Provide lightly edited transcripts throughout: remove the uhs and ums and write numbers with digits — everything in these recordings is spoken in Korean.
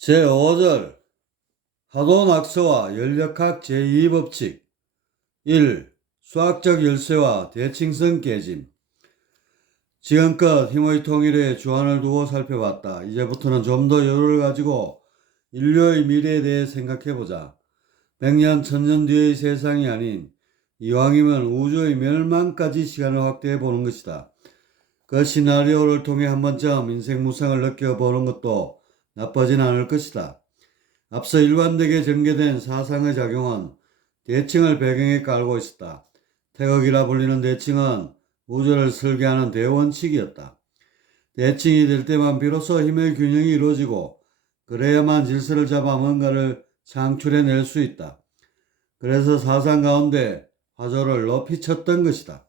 제5절 하도낙서와 연력학 제2법칙 1. 수학적 열쇠와 대칭성 깨짐. 지금껏 힘의 통일에 주안을 두고 살펴봤다. 이제부터는 좀 더 여유를 가지고 인류의 미래에 대해 생각해보자. 100년, 1000년 뒤의 세상이 아닌 이왕이면 우주의 멸망까지 시간을 확대해보는 것이다. 그 시나리오를 통해 한 번쯤 인생 무상을 느껴보는 것도 나쁘진 않을 것이다. 앞서 일관되게 전개된 사상의 작용은 대칭을 배경에 깔고 있었다. 태극이라 불리는 대칭은 우주를 설계하는 대원칙이었다. 대칭이 될 때만 비로소 힘의 균형이 이루어지고 그래야만 질서를 잡아 뭔가를 창출해낼 수 있다. 그래서 사상 가운데 화두를 높이 쳤던 것이다.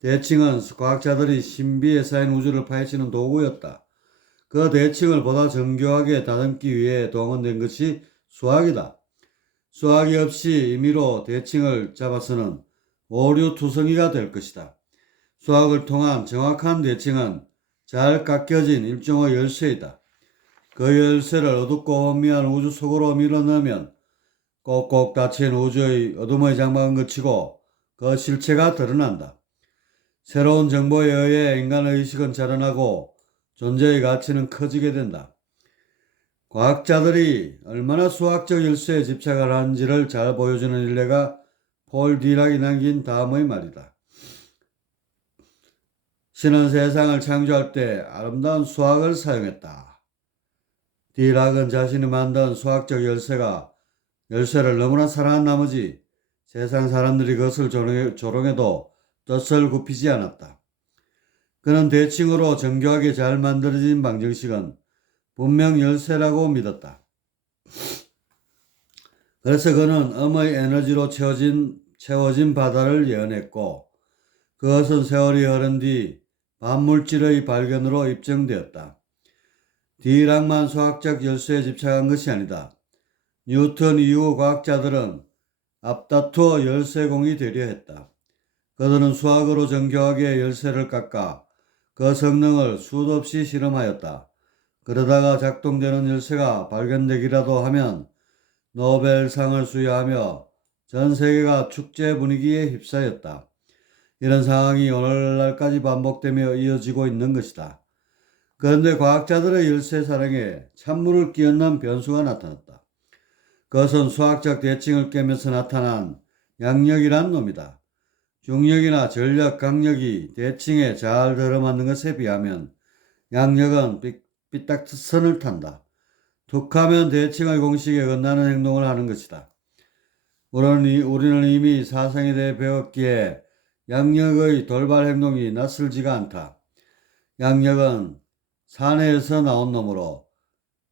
대칭은 과학자들이 신비에 쌓인 우주를 파헤치는 도구였다. 그 대칭을 보다 정교하게 다듬기 위해 동원된 것이 수학이다. 수학이 없이 임의로 대칭을 잡아서는 오류투성이가 될 것이다. 수학을 통한 정확한 대칭은 잘 깎여진 일종의 열쇠이다. 그 열쇠를 어둡고 혼미한 우주 속으로 밀어넣으면 꼭꼭 닫힌 우주의 어둠의 장막은 걷히고 그 실체가 드러난다. 새로운 정보에 의해 인간의 의식은 자라나고 존재의 가치는 커지게 된다. 과학자들이 얼마나 수학적 열쇠에 집착을 하는지를 잘 보여주는 일례가 폴 디락이 남긴 다음의 말이다. 신은 세상을 창조할 때 아름다운 수학을 사용했다. 디락은 자신이 만든 수학적 열쇠를 너무나 사랑한 나머지 세상 사람들이 그것을 조롱해도 뜻을 굽히지 않았다. 그는 대칭으로 정교하게 잘 만들어진 방정식은 분명 열쇠라고 믿었다. 그래서 그는 음의 에너지로 채워진 바다를 예언했고 그것은 세월이 흐른 뒤 반물질의 발견으로 입증되었다. 디락만 수학적 열쇠에 집착한 것이 아니다. 뉴턴 이후 과학자들은 앞다투어 열쇠공이 되려 했다. 그들은 수학으로 정교하게 열쇠를 깎아 그 성능을 수도 없이 실험하였다. 그러다가 작동되는 열쇠가 발견되기라도 하면 노벨상을 수여하며 전 세계가 축제 분위기에 휩싸였다. 이런 상황이 오늘날까지 반복되며 이어지고 있는 것이다. 그런데 과학자들의 열쇠 사랑에 찬물을 끼얹는 변수가 나타났다. 그것은 수학적 대칭을 깨면서 나타난 양력이란 놈이다. 중력이나 전력, 강력이 대칭에 잘 들어맞는 것에 비하면 양력은 삐딱선을 탄다. 툭하면 대칭의 공식에 어긋나는 행동을 하는 것이다. 우리는 이미 사상에 대해 배웠기에 양력의 돌발 행동이 낯설지가 않다. 양력은 사내에서 나온 놈으로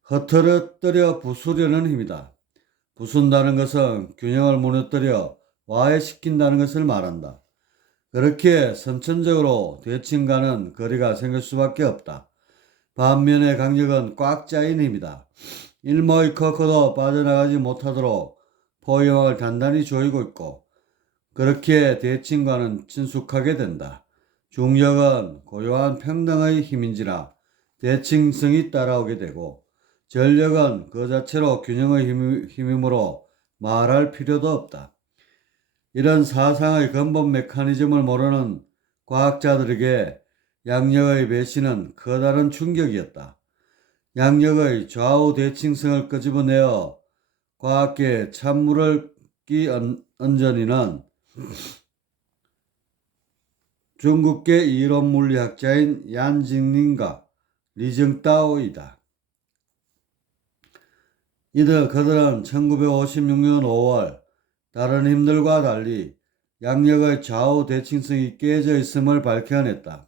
흐트러뜨려 부수려는 힘이다. 부순다는 것은 균형을 무너뜨려 와해시킨다는 것을 말한다. 그렇게 선천적으로 대칭과는 거리가 생길 수밖에 없다. 반면에 강력은 꽉 짜인 힘이다. 일모의 커커도 빠져나가지 못하도록 포용을 단단히 조이고 있고 그렇게 대칭과는 친숙하게 된다. 중력은 고요한 평등의 힘인지라 대칭성이 따라오게 되고 전력은 그 자체로 균형의 힘이므로 말할 필요도 없다. 이런 사상의 근본 메커니즘을 모르는 과학자들에게 양력의 배신은 커다란 충격이었다. 양력의 좌우 대칭성을 끄집어내어 과학계에 찬물을 얹은이는 중국계 이론 물리학자인 얀징린과 리정따오이다. 그들은 1956년 5월 다른 힘들과 달리 양력의 좌우 대칭성이 깨져 있음을 밝혀냈다.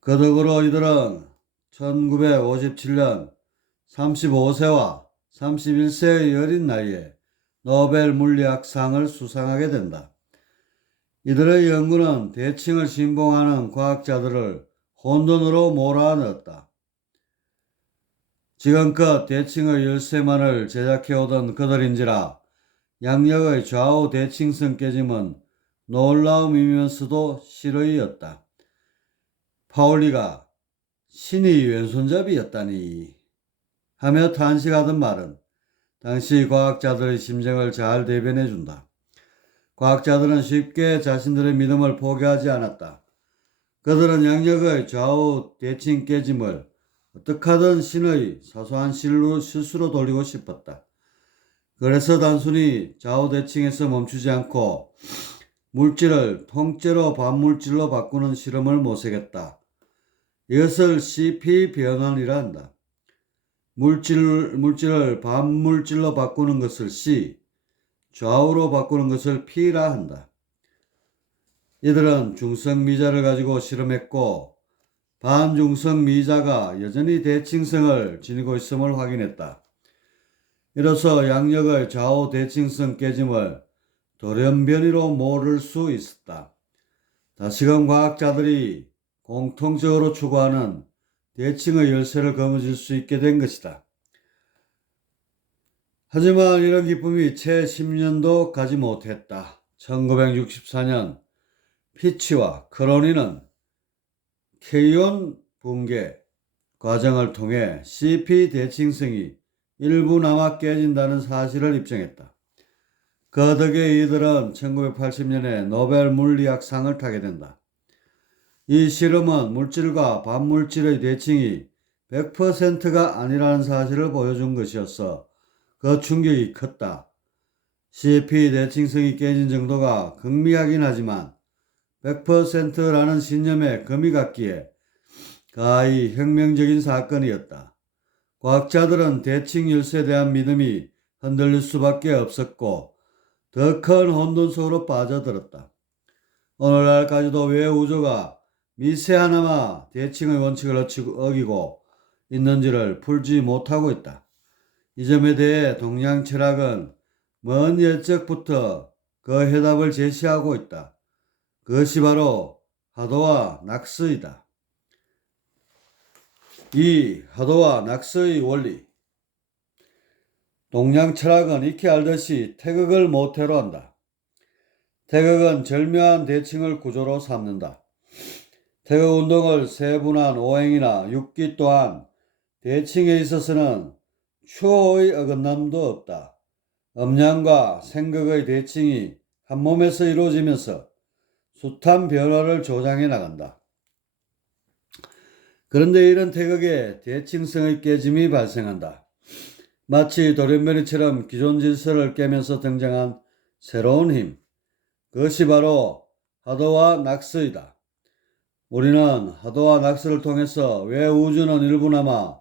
그 덕으로 이들은 1957년 35세와 31세의 어린 나이에 노벨 물리학상을 수상하게 된다. 이들의 연구는 대칭을 신봉하는 과학자들을 혼돈으로 몰아넣었다. 지금껏 대칭의 열쇠만을 제작해오던 그들인지라 양력의 좌우 대칭성 깨짐은 놀라움이면서도 실의였다. 파울리가 신이 왼손잡이였다니 하며 탄식하던 말은 당시 과학자들의 심정을 잘 대변해 준다. 과학자들은 쉽게 자신들의 믿음을 포기하지 않았다. 그들은 양력의 좌우 대칭 깨짐을 어떻게 하든 신의 사소한 실수로 돌리고 싶었다. 그래서 단순히 좌우 대칭에서 멈추지 않고 물질을 통째로 반물질로 바꾸는 실험을 모색했다. 이것을 CP 변환이라 한다. 물질을 반물질로 바꾸는 것을 C, 좌우로 바꾸는 것을 P라 한다. 이들은 중성미자를 가지고 실험했고 반중성미자가 여전히 대칭성을 지니고 있음을 확인했다. 이로써 양력의 좌우 대칭성 깨짐을 돌연변이로 모를 수 있었다. 다시금 과학자들이 공통적으로 추구하는 대칭의 열쇠를 거머쥘 수 있게 된 것이다. 하지만 이런 기쁨이 채 10년도 가지 못했다. 1964년 피치와 크로니는 K온 붕괴 과정을 통해 CP 대칭성이 일부 남아 깨진다는 사실을 입증했다. 그 덕에 이들은 1980년에 노벨 물리학상을 타게 된다. 이 실험은 물질과 반물질의 대칭이 100%가 아니라는 사실을 보여준 것이었어 그 충격이 컸다. CP 대칭성이 깨진 정도가 극미하긴 하지만 100%라는 신념에 금이 갔기에 가히 혁명적인 사건이었다. 과학자들은 대칭 열쇠에 대한 믿음이 흔들릴 수밖에 없었고 더 큰 혼돈 속으로 빠져들었다. 오늘날까지도 왜 우주가 미세하나마 대칭의 원칙을 어기고 있는지를 풀지 못하고 있다. 이 점에 대해 동양 철학은 먼 옛적부터 그 해답을 제시하고 있다. 그것이 바로 하도와 낙스이다. 이 하도와 낙스의 원리. 동양 철학은 익히 알듯이 태극을 모태로 한다. 태극은 절묘한 대칭을 구조로 삼는다. 태극 운동을 세분한 오행이나 육기 또한 대칭에 있어서는 추호의 어긋남도 없다. 음양과 생극의 대칭이 한 몸에서 이루어지면서 숱한 변화를 조장해 나간다. 그런데 이런 태극에 대칭성의 깨짐이 발생한다. 마치 돌연변이처럼 기존 질서를 깨면서 등장한 새로운 힘, 그것이 바로 하도와 낙스이다. 우리는 하도와 낙스를 통해서 왜 우주는 일부나마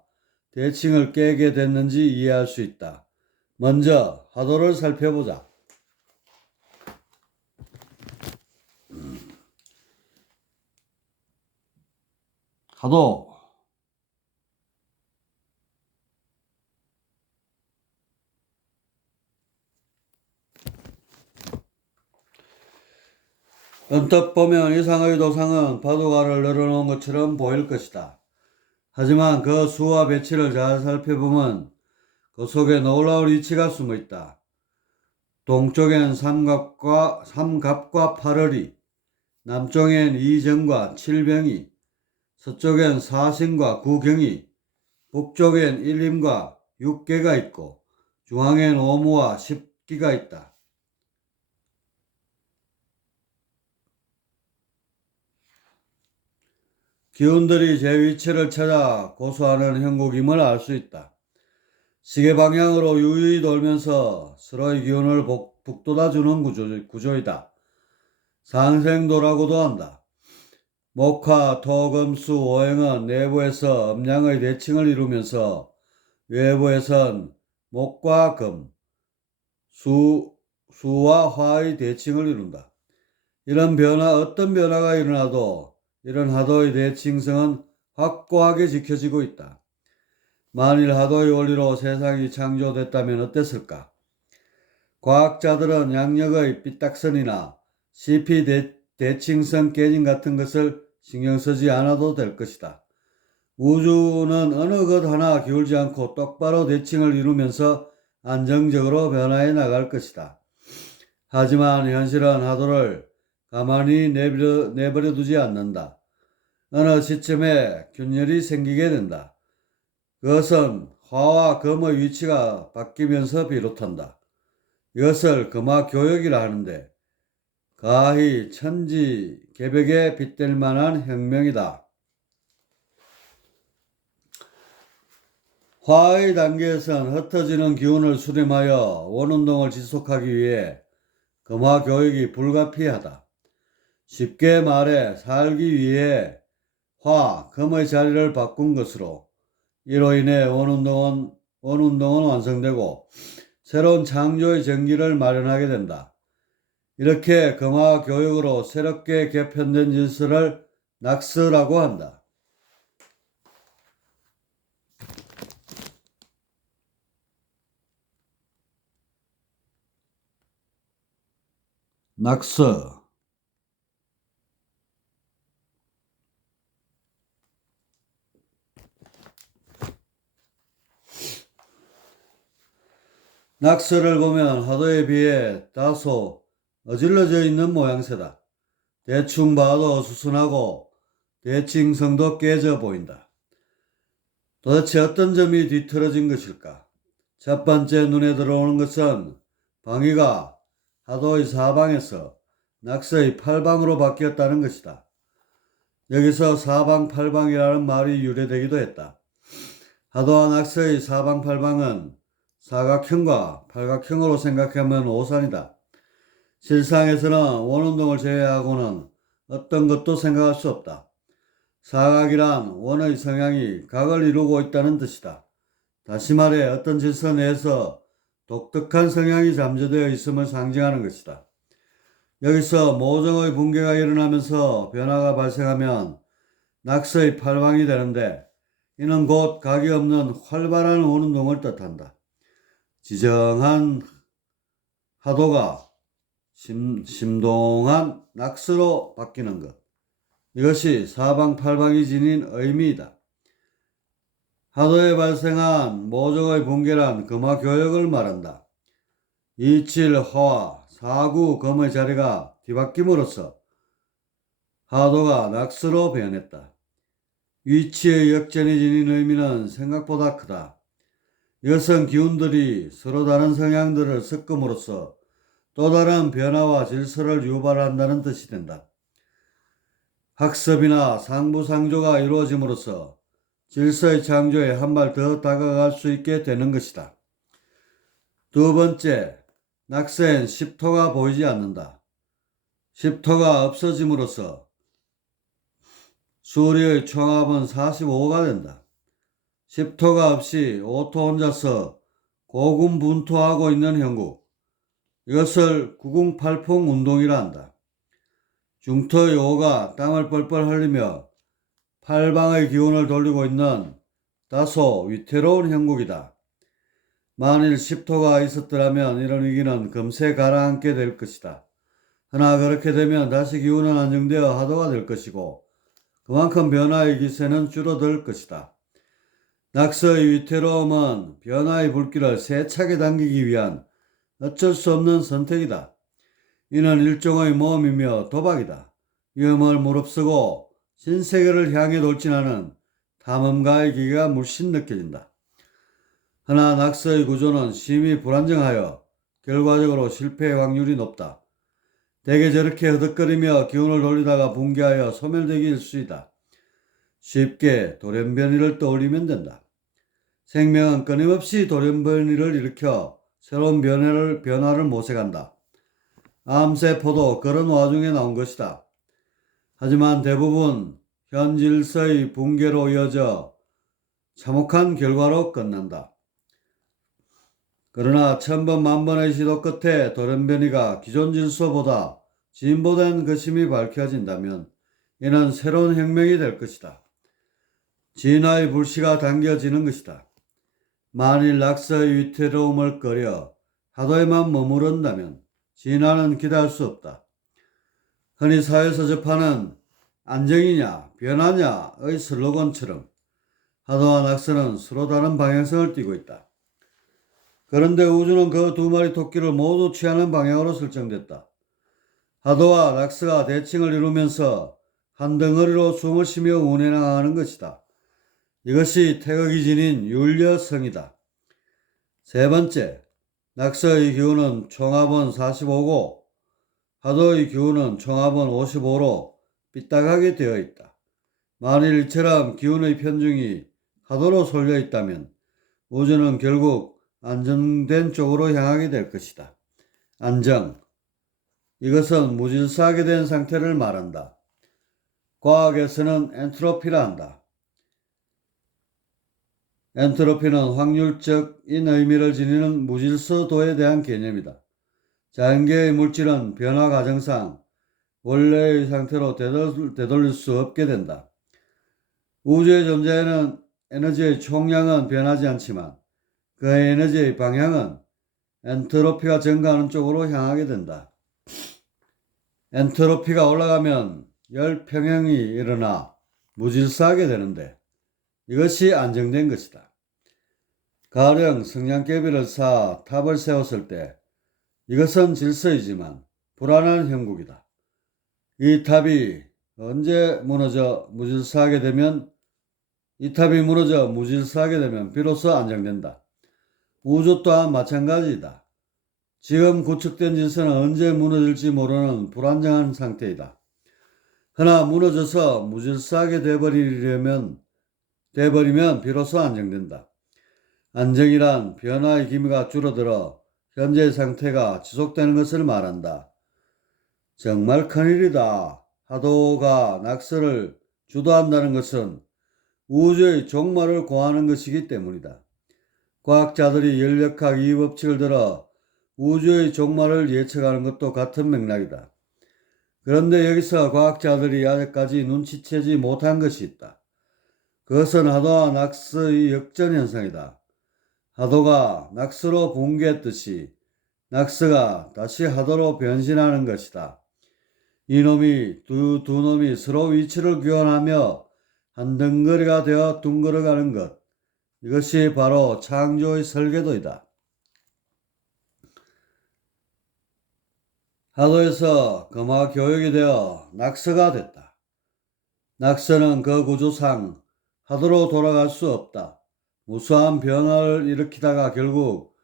대칭을 깨게 됐는지 이해할 수 있다. 먼저 하도를 살펴보자. 하도. 언뜻 보면 이상의 도상은 바둑알을 늘어놓은 것처럼 보일 것이다. 하지만 그 수와 배치를 잘 살펴보면 그 속에 놀라울 이치가 숨어 있다. 동쪽엔 삼갑과 8을이, 남쪽엔 이정과 7병이, 서쪽엔 사신과 9경이, 북쪽엔 일임과 6개가 있고 중앙엔 오무와 10기가 있다. 기운들이 제 위치를 찾아 고수하는 형국임을 알 수 있다. 시계 방향으로 유유히 돌면서 서로의 기운을 북돋아주는 구조이다. 상생도라고도 한다. 목화, 토, 금, 수, 오행은 내부에서 음양의 대칭을 이루면서 외부에선 목과 금, 수와 화의 대칭을 이룬다. 어떤 변화가 일어나도 이런 하도의 대칭성은 확고하게 지켜지고 있다. 만일 하도의 원리로 세상이 창조됐다면 어땠을까? 과학자들은 양력의 삐딱선이나 CP 대칭성 깨짐 같은 것을 신경 쓰지 않아도 될 것이다. 우주는 어느 것 하나 기울지 않고 똑바로 대칭을 이루면서 안정적으로 변화해 나갈 것이다. 하지만 현실은 하도를 가만히 내버려 두지 않는다. 어느 시점에 균열이 생기게 된다. 그것은 화와 금의 위치가 바뀌면서 비롯한다. 이것을 금화교역이라 하는데 가히 천지개벽에 빗댈 만한 혁명이다. 화의 단계에선 흩어지는 기운을 수렴하여 원운동을 지속하기 위해 금화교역이 불가피하다. 쉽게 말해 살기 위해 화, 금의 자리를 바꾼 것으로 이로 인해 원운동은 완성되고 새로운 창조의 전기를 마련하게 된다. 이렇게 금화교역으로 새롭게 개편된 질서를 낙서라고 한다. 낙서 낙서를 보면 화도에 비해 다소 어질러져 있는 모양새다. 대충 봐도 수순하고 대칭성도 깨져 보인다. 도대체 어떤 점이 뒤틀어진 것일까? 첫 번째 눈에 들어오는 것은 방위가 하도의 사방에서 낙서의 팔방으로 바뀌었다는 것이다. 여기서 사방팔방이라는 말이 유래되기도 했다. 하도와 낙서의 사방팔방은 사각형과 팔각형으로 생각하면 오산이다. 실상에서는 원운동을 제외하고는 어떤 것도 생각할 수 없다. 사각이란 원의 성향이 각을 이루고 있다는 뜻이다. 다시 말해 어떤 질서 내에서 독특한 성향이 잠재되어 있음을 상징하는 것이다. 여기서 모종의 붕괴가 일어나면서 변화가 발생하면 낙서의 팔방이 되는데 이는 곧 각이 없는 활발한 원운동을 뜻한다. 지정한 하도가 심동한 낙서로 바뀌는 것. 이것이 사방팔방이 지닌 의미이다. 하도에 발생한 모종의 붕괴란 금화교역을 말한다. 이칠화와 사구 금의 자리가 뒤바뀜으로써 하도가 낙서로 변했다. 위치의 역전이 지닌 의미는 생각보다 크다. 이것은 기운들이 서로 다른 성향들을 섞음으로써 또 다른 변화와 질서를 유발한다는 뜻이 된다. 학습이나 상부상조가 이루어짐으로써 질서의 창조에 한 발 더 다가갈 수 있게 되는 것이다. 두 번째, 낙서엔 십토가 보이지 않는다. 십토가 없어짐으로써 수리의 총합은 45가 된다. 십토가 없이 오토 혼자서 고군분투하고 있는 형국, 이것을 구궁팔풍 운동이라 한다. 중토의 5가 땀을 뻘뻘 흘리며 팔방의 기운을 돌리고 있는 다소 위태로운 형국이다. 만일 십토가 있었더라면 이런 위기는 금세 가라앉게 될 것이다. 그러나 그렇게 되면 다시 기운은 안정되어 하도가 될 것이고 그만큼 변화의 기세는 줄어들 것이다. 낙서의 위태로움은 변화의 불길을 세차게 당기기 위한 어쩔 수 없는 선택이다. 이는 일종의 모험이며 도박이다. 위험을 무릅쓰고 신세계를 향해 돌진하는 탐험가의 기가 물씬 느껴진다. 그러나 낙서의 구조는 심히 불안정하여 결과적으로 실패의 확률이 높다. 대개 저렇게 허덕거리며 기운을 돌리다가 붕괴하여 소멸되기 일쑤이다. 쉽게 돌연변이를 떠올리면 된다. 생명은 끊임없이 돌연변이를 일으켜 새로운 변화를 모색한다. 암세포도 그런 와중에 나온 것이다. 하지만 대부분 현질서의 붕괴로 이어져 참혹한 결과로 끝난다. 그러나 천번 만번의 시도 끝에 돌연변이가 기존 질서보다 진보된 것임이 밝혀진다면 이는 새로운 혁명이 될 것이다. 진화의 불씨가 당겨지는 것이다. 만일 낙서의 위태로움을 꺼려 하도에만 머무른다면 진화는 기대할 수 없다. 흔히 사회에서 접하는 안정이냐 변화냐의 슬로건처럼 하도와 낙서는 서로 다른 방향성을 띠고 있다. 그런데 우주는 그 두 마리 토끼를 모두 취하는 방향으로 설정됐다. 하도와 낙서가 대칭을 이루면서 한 덩어리로 숨을 쉬며 운행하는 것이다. 이것이 태극이 지닌 율려성이다. 세 번째, 낙서의 기운은 총합원 45고 하도의 기운은 총합원 55로 삐딱하게 되어 있다. 만일 이처럼 기운의 편중이 하도로 쏠려 있다면 우주는 결국 안정된 쪽으로 향하게 될 것이다. 안정. 이것은 무질서하게 된 상태를 말한다. 과학에서는 엔트로피라 한다. 엔트로피는 확률적인 의미를 지니는 무질서도에 대한 개념이다. 자연계의 물질은 변화 과정상 원래의 상태로 되돌릴 수 없게 된다. 우주의 존재에는 에너지의 총량은 변하지 않지만 그 에너지의 방향은 엔트로피가 증가하는 쪽으로 향하게 된다. 엔트로피가 올라가면 열 평형이 일어나 무질서하게 되는데 이것이 안정된 것이다. 가령 성냥개비를 쌓아 탑을 세웠을 때 이것은 질서이지만 불안한 형국이다. 이 탑이 무너져 무질서하게 되면 비로소 안정된다. 우주 또한 마찬가지이다. 지금 구축된 질서는 언제 무너질지 모르는 불안정한 상태이다. 그러나 무너져서 무질서하게 돼버리면 비로소 안정된다. 안정이란 변화의 기미가 줄어들어 현재의 상태가 지속되는 것을 말한다. 정말 큰일이다. 하도가 낙서를 주도한다는 것은 우주의 종말을 고하는 것이기 때문이다. 과학자들이 열역학 이 법칙을 들어 우주의 종말을 예측하는 것도 같은 맥락이다. 그런데 여기서 과학자들이 아직까지 눈치채지 못한 것이 있다. 그것은 하도와 낙서의 역전 현상이다. 하도가 낙서로 붕괴했듯이 낙서가 다시 하도로 변신하는 것이다. 두 놈이 서로 위치를 교환하며 한 덩어리가 되어 둥글어가는 것. 이것이 바로 창조의 설계도이다. 하도에서 금화 교육이 되어 낙서가 됐다. 낙서는 그 구조상 하도로 돌아갈 수 없다. 무수한 변화를 일으키다가 결국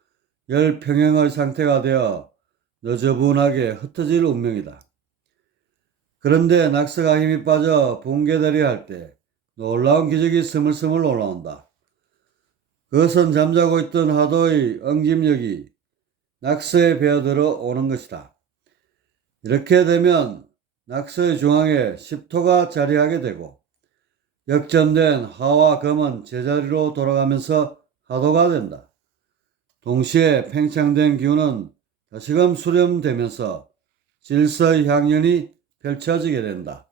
열평형의 상태가 되어 너저분하게 흩어질 운명이다. 그런데 낙서가 힘이 빠져 붕괴되려 할 때 놀라운 기적이 스물스물 올라온다. 그것은 잠자고 있던 하도의 응집력이 낙서에 배어들어 오는 것이다. 이렇게 되면 낙서의 중앙에 십토가 자리하게 되고 역전된 화와 금은 제자리로 돌아가면서 하도가 된다. 동시에 팽창된 기운은 다시금 수렴되면서 질서의 향연이 펼쳐지게 된다.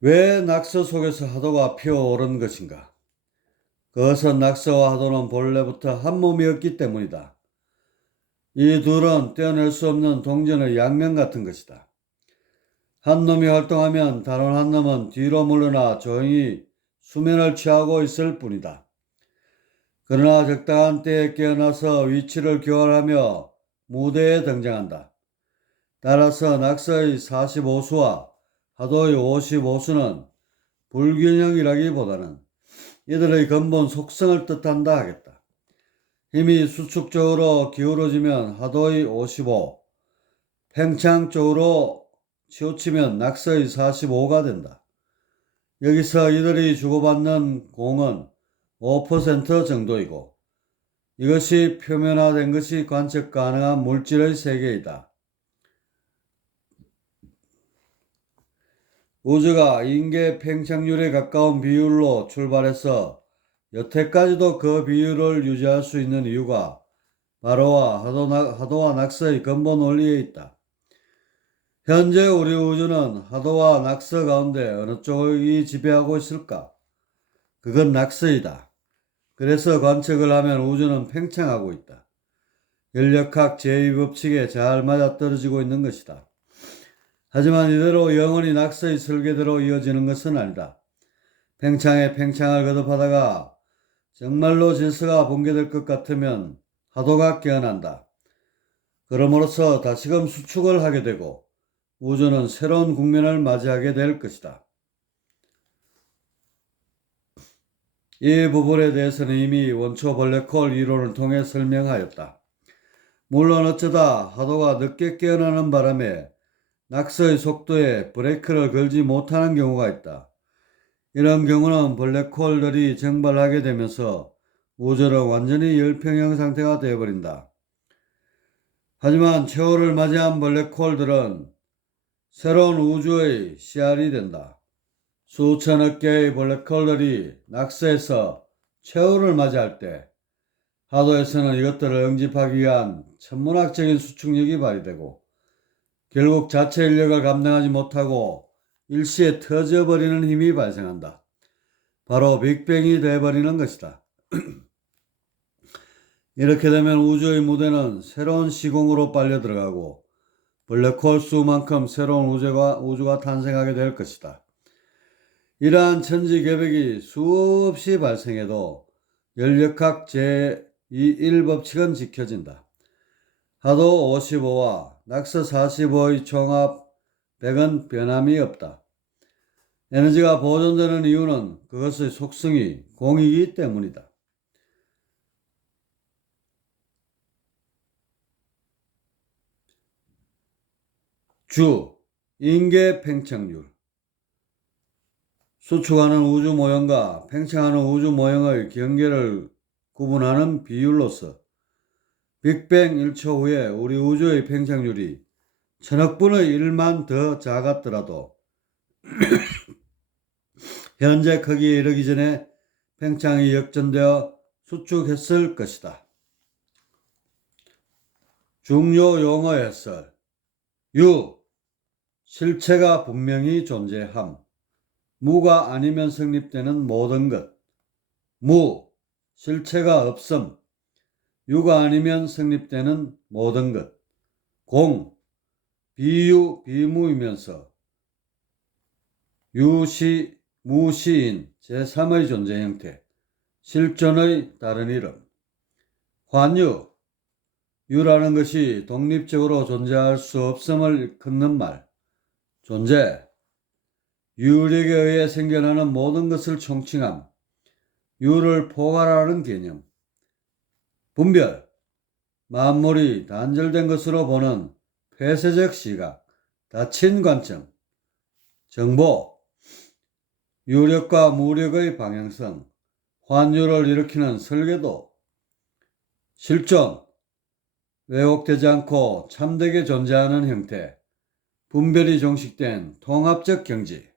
왜 낙서 속에서 하도가 피어오른 것인가? 그것은 낙서와 하도는 본래부터 한 몸이었기 때문이다. 이 둘은 떼어낼 수 없는 동전의 양면 같은 것이다. 한 놈이 활동하면 다른 한 놈은 뒤로 물러나 조용히 수면을 취하고 있을 뿐이다. 그러나 적당한 때에 깨어나서 위치를 교환하며 무대에 등장한다. 따라서 낙서의 45수와 하도의 55수는 불균형이라기보다는 이들의 근본 속성을 뜻한다 하겠다. 힘이 수축적으로 기울어지면 하도의 55, 팽창 쪽으로 치우치면 낙서의 45가 된다. 여기서 이들이 주고받는 공은 5% 정도이고 이것이 표면화된 것이 관측 가능한 물질의 세계이다. 우주가 인계 팽창률에 가까운 비율로 출발해서 여태까지도 그 비율을 유지할 수 있는 이유가 바로 하도와 낙서의 근본 원리에 있다. 현재 우리 우주는 하도와 낙서 가운데 어느 쪽이 지배하고 있을까? 그건 낙서이다. 그래서 관측을 하면 우주는 팽창하고 있다. 열역학 제2법칙에 잘 맞아떨어지고 있는 것이다. 하지만 이대로 영원히 낙서의 설계대로 이어지는 것은 아니다. 팽창에 팽창을 거듭하다가 정말로 질서가 붕괴될 것 같으면 하도가 깨어난다. 그러므로써 다시금 수축을 하게 되고 우주는 새로운 국면을 맞이하게 될 것이다. 이 부분에 대해서는 이미 원초 블랙홀 이론을 통해 설명하였다. 물론 어쩌다 하도가 늦게 깨어나는 바람에 낙서의 속도에 브레이크를 걸지 못하는 경우가 있다. 이런 경우는 블랙홀들이 증발하게 되면서 우주는 완전히 열평형 상태가 되어버린다. 하지만 최후를 맞이한 블랙홀들은 새로운 우주의 씨알이 된다. 수천억 개의 블랙홀들이 낙서해서 최후를 맞이할 때 하도에서는 이것들을 응집하기 위한 천문학적인 수축력이 발휘되고 결국 자체 인력을 감당하지 못하고 일시에 터져버리는 힘이 발생한다. 바로 빅뱅이 되어버리는 것이다. 이렇게 되면 우주의 무대는 새로운 시공으로 빨려 들어가고 블랙홀 수만큼 새로운 우주가 탄생하게 될 것이다. 이러한 천지개벽이 수없이 발생해도 연력학 제1법칙은 지켜진다. 하도 55와 낙서 45의 총합 100은 변함이 없다. 에너지가 보존되는 이유는 그것의 속성이 공이기 때문이다. 주, 인계 팽창률. 수축하는 우주 모형과 팽창하는 우주 모형의 경계를 구분하는 비율로서 빅뱅 1초 후에 우리 우주의 팽창률이 천억분의 1만 더 작았더라도 현재 크기에 이르기 전에 팽창이 역전되어 수축했을 것이다. 중요 용어 해설. 유, 실체가 분명히 존재함. 무가 아니면 성립되는 모든 것. 무, 실체가 없음. 유가 아니면 성립되는 모든 것. 공, 비유, 비무이면서 유시, 무시인 제3의 존재 형태. 실존의 다른 이름. 환유, 유라는 것이 독립적으로 존재할 수 없음을 일컫는 말. 존재, 유력에 의해 생겨나는 모든 것을 총칭함. 유를 포괄하는 개념. 분별, 만물이 단절된 것으로 보는 폐쇄적 시각, 닫힌 관점. 정보, 유력과 무력의 방향성, 환유를 일으키는 설계도. 실존, 왜곡되지 않고 참되게 존재하는 형태, 분별이 종식된 통합적 경지.